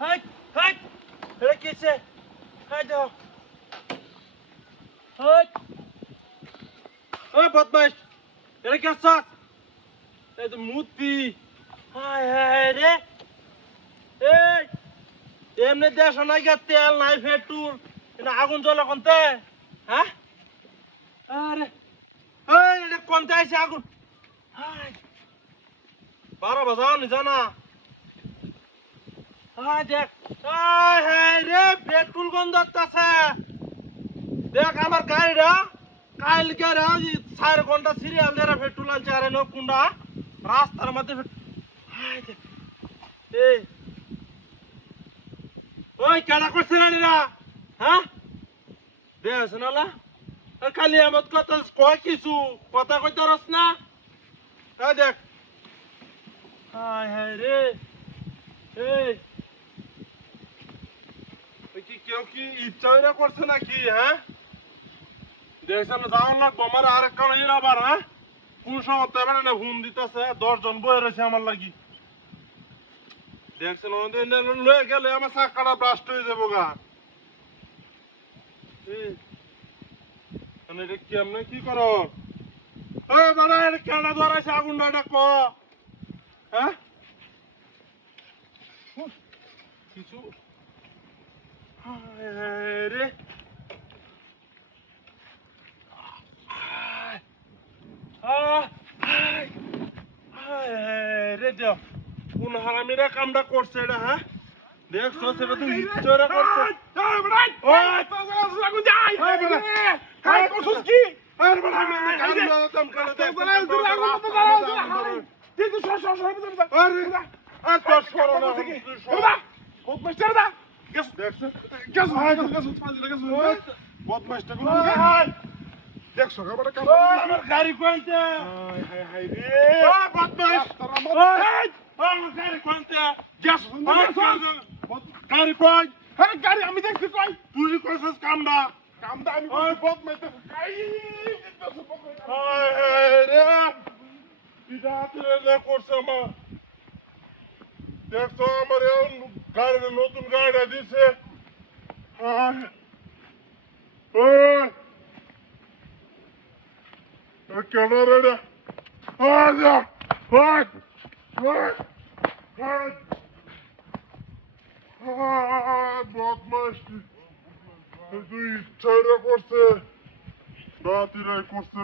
হাট হাট এটা কিছে হাট দাও হাট ওই বদমাইশ এটা কি আছে এই তো মূর্তি হায় হায় রে এই এমনি দেশ নাই গা তেল নাই পেট্রোল এটা আগুন জ্বলে কোনতে হ্যাঁ আরে এই এটা কোনতে আইছে আগুন হায় 12 বাজাও নি জানা হায় দেখ হায় হায় রে পেট্রোল গন্ধ আসতেছে দেখ আমার গাড়িটা কালকে 4 ঘন্টা সিরিয়াল দিয়ে পেট্রোল আনছে আরে নকুন্ডা রাস্তার মধ্যে হায় দেখ এই ওই কেডা করছে না হ্যাঁ দেখ না খালি আমার কথা কয় কিছু কথা কইতে রস না হ্যাঁ দেখ হায় হায় রে এই কি কেউ কি ইচ্ছা করছে নাকি হ্যাঁ দেখছেন যাওয়ার লাগবো আমার আরেক কারণ আবার হ্যাঁ কোন সময় এবারে না হুম দিতেছে 10 জন বয়ে রয়েছে আমার লাগি দেখছেন লয়ে গেলে আমার চাকাটা ব্লাস্ট হয়ে যাবো গা এটা কেমনে কি করো দাদা এটা কেন ধরাইছে আগুনটা এটা ক হ্যাঁ কিছু রে রে দেখ কোন হারামিরা কামটা করছে এটা হ্যাঁ দেখছো সেটা তুই ইচ্ছারা করছে দেখছো গাড়ি কোনটা গাড়ি কই গাড়ি আমি দেখছি কই তুই কইছস কামডা কামডা আমি বদমাইতে রে এটা তুই করছ আমার দেখছো আমার গাড়ি নতুন গাড়িটা দিছে কেন রে বদমাস তুই ইচ্ছা করছে রাতিরাই করছে